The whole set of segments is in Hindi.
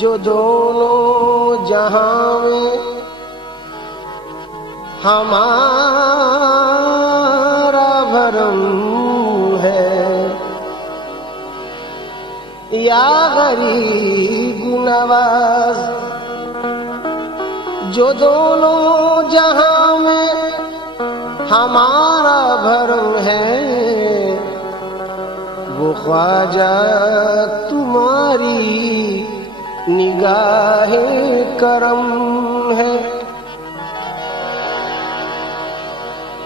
जो दोनों जहां में हमारा भरम है, या गरीब नवाज। जो दोनों जहां में हमारा भरम है, वो ख्वाजा तुम्हारी निगाहे करम है।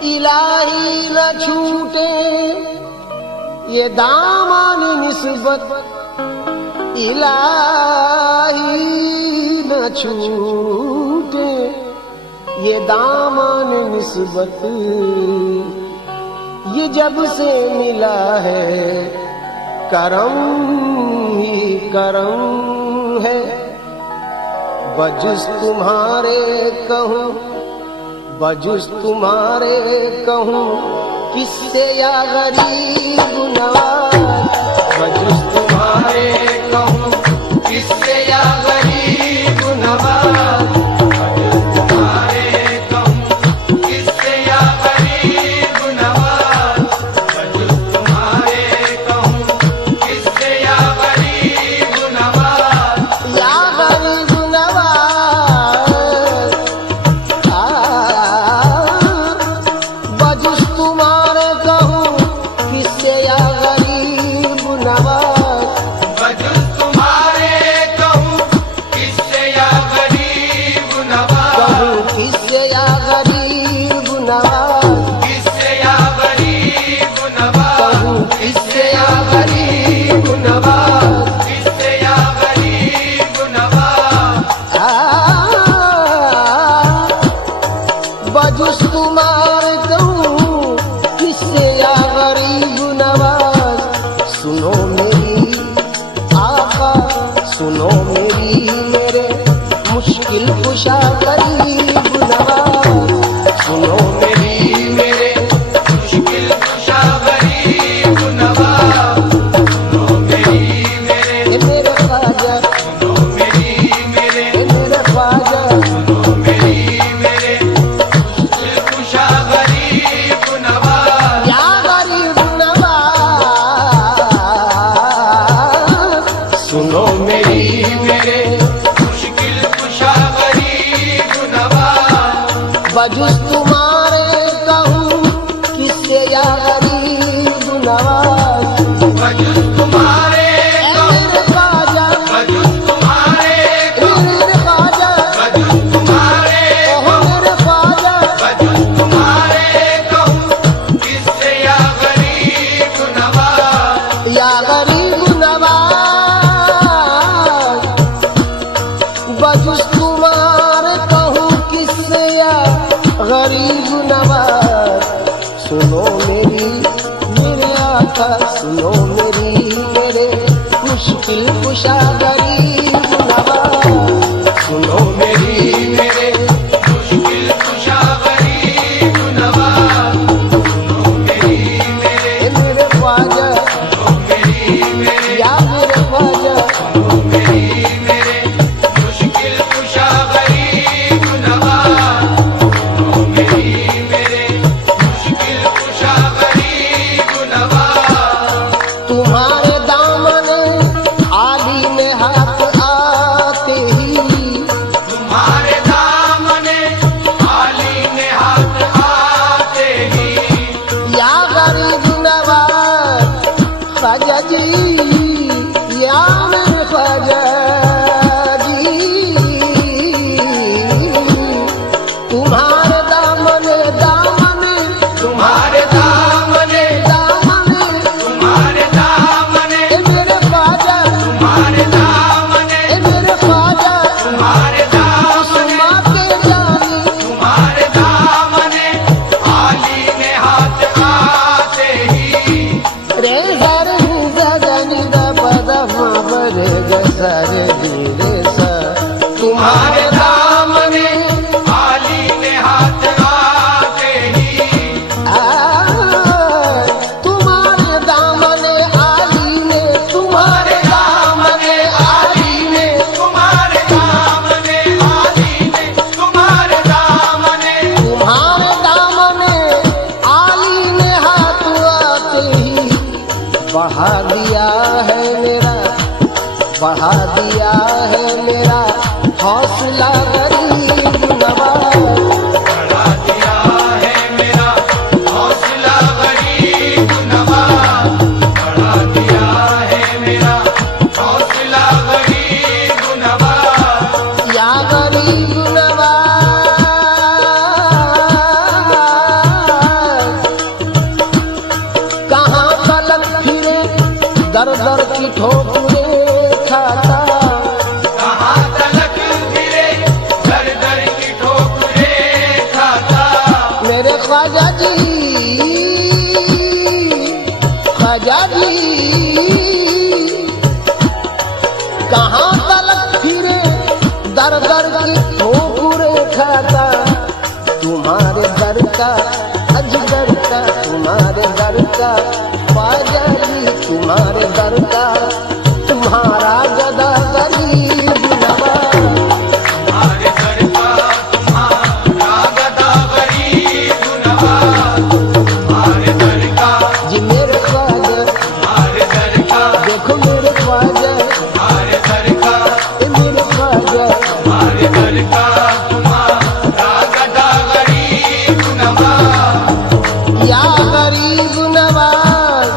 इलाही न छूटे ये दामन निस्बत, इलाही न छूटे ये दामन निस्बत। ये जब से मिला है करम ही करम है। बजुस तुम्हारे कहूँ, बजुस तुम्हारे कहूँ किससे या गरीब नवाज। बजुस तुम्हारे कहूँ किससे या गरीब नवाज। बजुस तुम्हारे कहूँ किससे या गरीब नवाज। बजुस तुम्हारे कहूँ किससे या गरीब नवाज। या गरीब नवाज, बजुस तुम्हारे कहूँ किससे या गरीब नवाज। बजुस तुम्हारे कहूँ किससे या गरीब नवाज। कहूँ किससे या गरीब नवाज। किससे या गरीब नवाज। कहूँ किससे या गरीब नवाज। किससे या गरीब नवाज। बजुस तुम्हारे कहूँ किससे या गरीब नवाज। सुनो मेरी आका, सुनो मेरी मेरे मुश्किल कुशा गरीब नवाज। सुनो मेरी मेरे मुश्किल कुशा गरीब नवाज। सुनो मेरी मेरे, मेरे ख्वाजा, सुनो मेरी मेरे, मेरे ख्वाजा। सुनो मेरी मेरे मुश्किल कुशा गरीब नवाज। या गरीब नवाज, सुनो मेरी मेरे मुश्किल कुशा गरीब नवाज। बजुस तुम्हारे कहूँ किससे या गरीब नवाज। बजुस तुम्हारे कहूँ, मेरे ख्वाजा, बजुस तुम्हारे कहूँ, मेरे ख्वाजा, बजुस तुम्हारे ओहो मेरे ख्वाजा। बजुस तुम्हारे कहूँ किससे या गरीब नवाज। या गरीब नवाज, बजुस तुम्हारे कहूँ किससे या गरीब नवाज। सुनो मेरी मेरे आका, सुनो मेरी मेरे मुश्किल कुशा गरीब नवाज। सुनो मेरी मेरे मुश्किल कुशा गरीब नवाज। सुनो मेरी मेरे, मेरे ख्वाजा, सुनो मेरी मेरे, या मेरे ख्वाजा। सुनो मेरी मेरे मुश्किल कुशा गरीब नवाज। सुनो मेरी मेरे मुश्किल कुशा गरीब नवाज। तुम्हारे दामने आली ने हाथ आते ही तुम्हारे दामने आली ने तुम्हारे दामने आली ने तुम्हारे दामने आली ने तुम्हारे दामने तुम्हारे दामने आली ने हाथ आते ही बढ़ा दिया है मेरा हौसला गरीब नवाज बढ़ा दिया है मेरा हौसला गरीब नवाज बढ़ा दिया है मेरा हौसला गरीब नवाज या गरीब नवाज कहाँ तलक फिरे दर दर की ठोकरे खाता कहाँ तलक फिरे दर दर की ठोकरे खाता मेरे ख्वाजा जी कहाँ तलक फिरे दर दर की ठोकरे खाता तुम्हारे दर का अजगर का तुम्हारे दर का ख्वाजा जी तुम्हारे दर का तुम्हारा गदा गरीब नवाज हमारे दर का तुम्हारा गदा गरीब नवाज हमारे दर का जी मेरे ख्वाजा हमारे दर का देखो मेरे ख्वाजा हमारे दर का मेरे ख्वाजा हमारे दर का तुम्हारा गदा गरीब नवाज या गरीब नवाज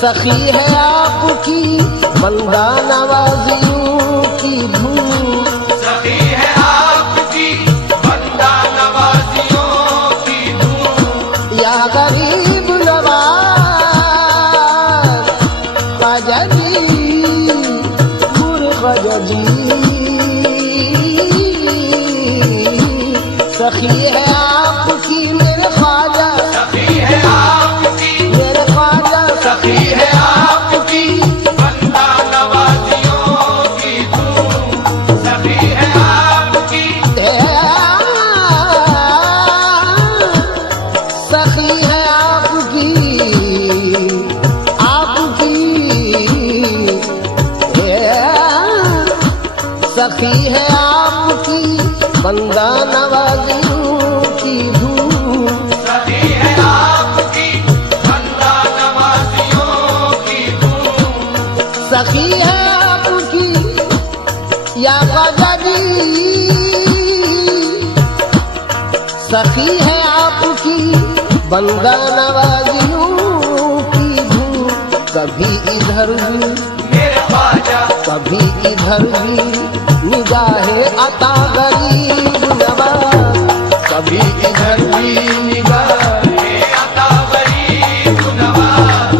सखी है आपकी बंदा नवाजियों की धूम सखी है आपकी बंदा नवाजियों की धूम या गरीब नवाज ख्वाजा जी ख्वाजा जी सखी है आपकी मेरे ख्वाजा सखी है आपकी मेरे ख्वाजा सखी है आपकी बंदा नवाजियों की धूम सखी है आपकी सखी है आपकी सखी है आपकी बंदा नवाजियों की धूम सखी है आपकी बंदा नवाजियों की धूम सखी है आपकी या ख्वाजा जी सखी है आपकी बंदा नवाजियों की धूम कभी इधर भी मेरे ख्वाजा कभी इधर भी निगाहे अता गरीब नवाज कभी इधर भी निगाहे अता गरीब नवाज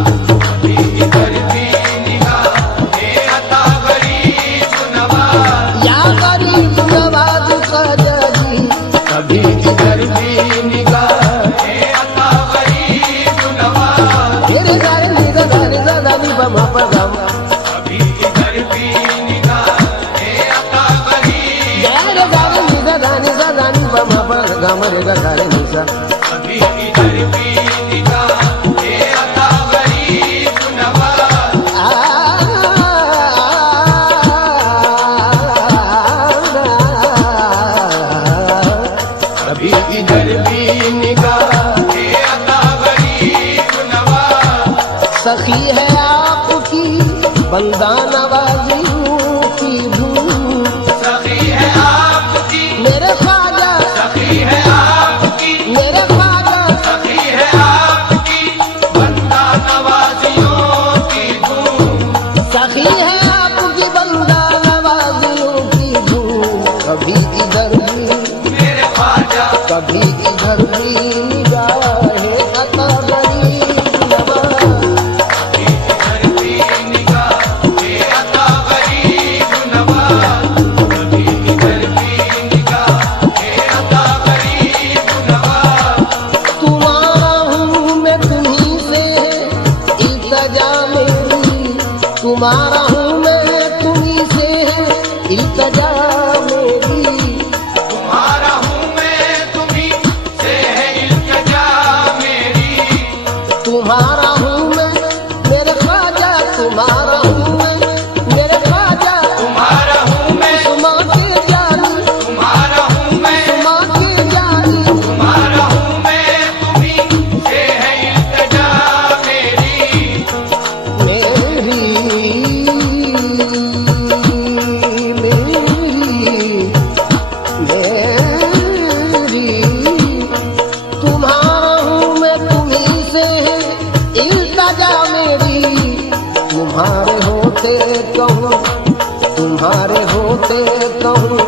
कभी इधर भी निगाहे अता गरीब नवाज या गरीब नवाज ख्वाजा जी कभी इधर भी निगाहे अता गरीब नवाज मेरे गारे निगा गारे ज़ादानी बमा पगम कभी इधर भी निगाहे अता गरीब गारे गारे निगा गाने ज़ादानी बमा पगम रे गारे निसा कभी इधर भी निगाहे अता गरीब नवाज कभी इधर भी निगाहे अता गरीब नवाज सखी है आपकी बंदा नवाजियों की धूम सखी है आपकी मेरे ख्वाजा सखी है आपकी मेरे ख्वाजा सखी है आपकी बंदा नवाजियों की धूम सखी है आपकी बंदा नवाजियों की धूम कभी इधर भी मेरे ख्वाजा कभी इधर भी निगाहे अता गरीब नवाज कभी इधर भी निगाहे अता गरीब नवाज कभी इधर भी निगाहे अता गरीब नवाज तुम्हारा हूँ मैं तुम्हीं से इल्तजा मेरी तुम्हारा हूँ मैं तुम्हीं से इल्तजा मेरी। तुम्हारा हूँ मैं, तुम्ही से है इल्तिजा मेरी। तुम्हारा हूँ मैं मेरे ख्वाजा, तुम्हारा हूँ मैं मेरे ख्वाजा। तुम्हारा हूँ मैं, सुमा के जानी, तुम्हारा हूँ मैं, सुमा के जानी। तुम्हारा हूँ मैं, तुम्ही से है इल्तिजा मेरी। मेरी तुम्हारा हूँ मैं, तुम्ही से है इल्तजा मेरी। तुम्हारे होते कहूँ, तुम्हारे होते कहूँ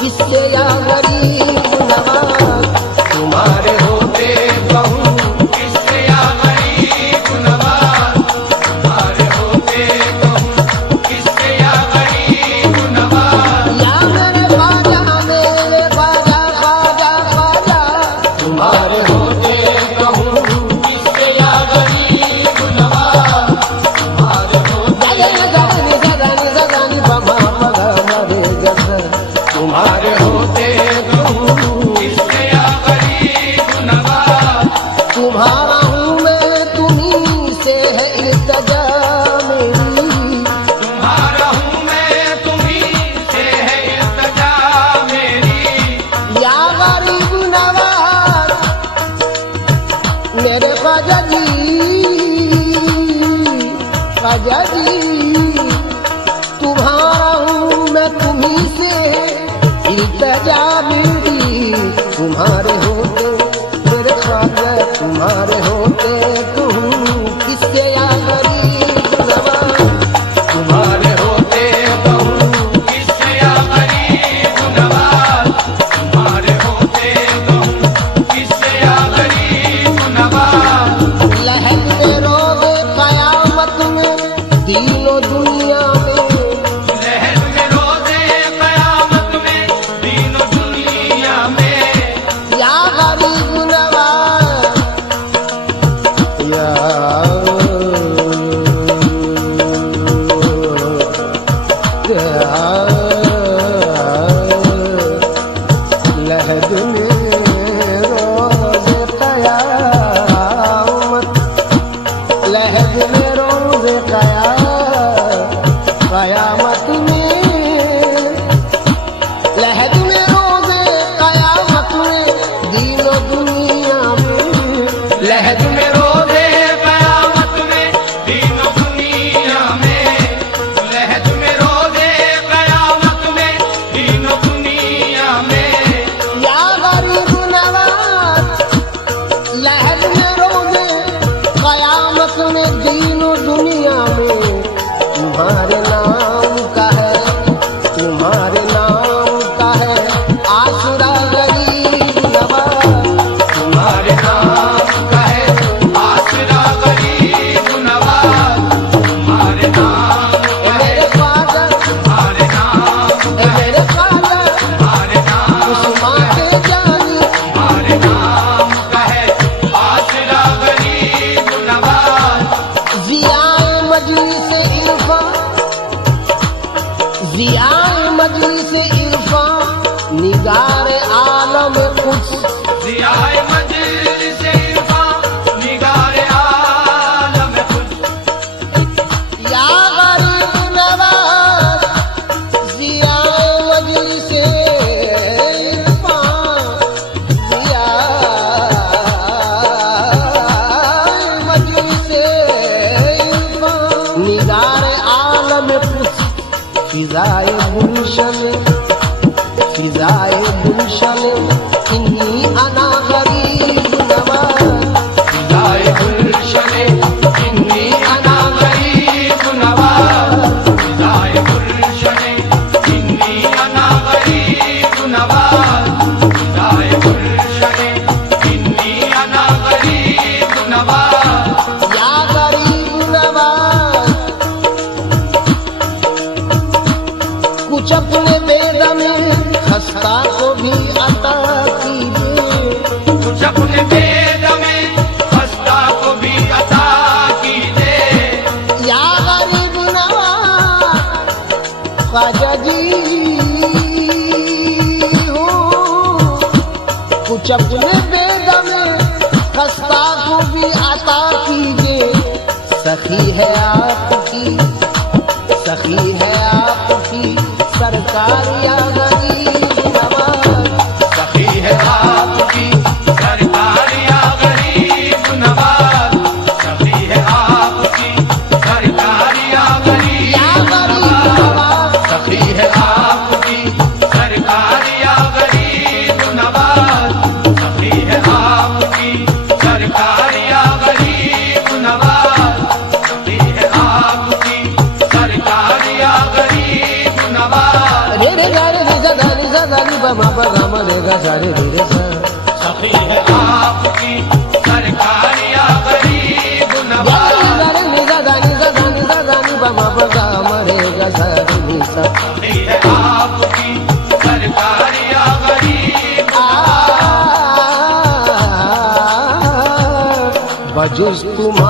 किससे या गरीब नवाज। तुम्हारे होते कहूँ किससे या गरीब नवाज। तुम्हारे होते कहूँ किससे या गरीब नवाज। या मेरे ख्वाजा ख्वाजा ख्वाजा। तुम्हारे होते कहूँ किससे या गरीब नवाज। तुम्हारे होते तुम्हारे होते कहूँ किससे या गरीब नवाज। तुम्हारा हूँ मैं, तुम्ही से है इल्तजा मेरी। तुम्हारा हूँ मैं, तुम्ही से है इल्तिजा मेरी। या गरीब नवाज मेरे ख्वाजा जी, ख्वाजा जी। तुम्हारा हूँ मैं, तुम्ही से इल्तजा मेरी। तुम्हारे होते मेरे ख्वाजा, तुम्हारे होते कहूँ किससे या गरीब नवाज। तुम्हारे होते कहूँ किससे या गरीब नवाज। तुम्हारे होते कहूँ किससे या गरीब नवाज। लहक में रोज़े क़यामत में दीनो दुनिया में। लहर में रोज़े क़यामत में दीनो दुनिया में। या गरीब नवाज, या लहद में रोज़े क़यामत, लहद में रोज़े क़यामत में। लहद में रोज़े क़यामत में दीनो दुनिया में। लहद में रोज़े क़यामत में दीनो दुनिया में। लहद में रोज़े क़यामत में दीनो दुनिया में। या गरीब नवाज, लहद में रोज़े क़यामत में दीनो दुनिया में। तुम्हारे नाम का है, तुम्हारे नाम का है आसरा गरीब नवाज। तुम्हारे नाम का है आसरा गरीब नवाज। तुम्हारे नाम का है, मेरे ख्वाजा, तुम्हारे नाम का है, मेरे ख्वाजा। तुम्हारे नाम सुमा के जानी, तुम्हारे नाम का है आसरा गरीब नवाज। ज़ियाए मजलिस इरफान, ज़ियाए मजलिस इरफान निगार आलम कुछ। ज़ियाए मजलिस इरफान निगार आलम कुछ। या गरीब नवाज, ज़ियाए मजलिस इरफान, ज़ियाए मजलिस इरफान निगार आलम कुछ। फिज़ाए गुलशन, फिज़ाए गुलशन इन्नी अना गरीब नवाज। ज़ाए गुलशने इन्नी अना गरीब नवाज। ज़ाए गुलशने इन्नी अना गरीब नवाज। ज़ाए गुलशने इन्नी अना गरीब नवाज। या गरीब नवाज, कुछ अपने बेदम खस्ता को भी अता कीजिए। कुछ अपने बेद में खस्ता को भी अता कीजिए। या गरीब नवाज, ख्वाजा जी चपले बेद में खस्ता को भी आता कीजिए। सखी है आपकी, सखी है आपकी सरकार या गरीब नवाज। सखी है आपकी सरकार या गरीब नवाज। सखी है आपकी सरकार या गरीब नवाज। सखी है आपकी सरकार या गरीब नवाज। सखी है आपकी सरकार या गरीब नवाज। सखी है आपकी सरकार या गरीब नवाज। रे रे गा रे रे गा धा रे गा धा रे बा मा बा गा मा रे गा धा रे रे रे सा। सखी है आपकी सरकार या गरीब गा रे नवाज। गा रे रे गा धा रे गा धा रे गा धा रे बा मा बा गा मा रे गा धा रे रे सा। सखी है आपकी सरकार या गरीब बजुज तुम्हारा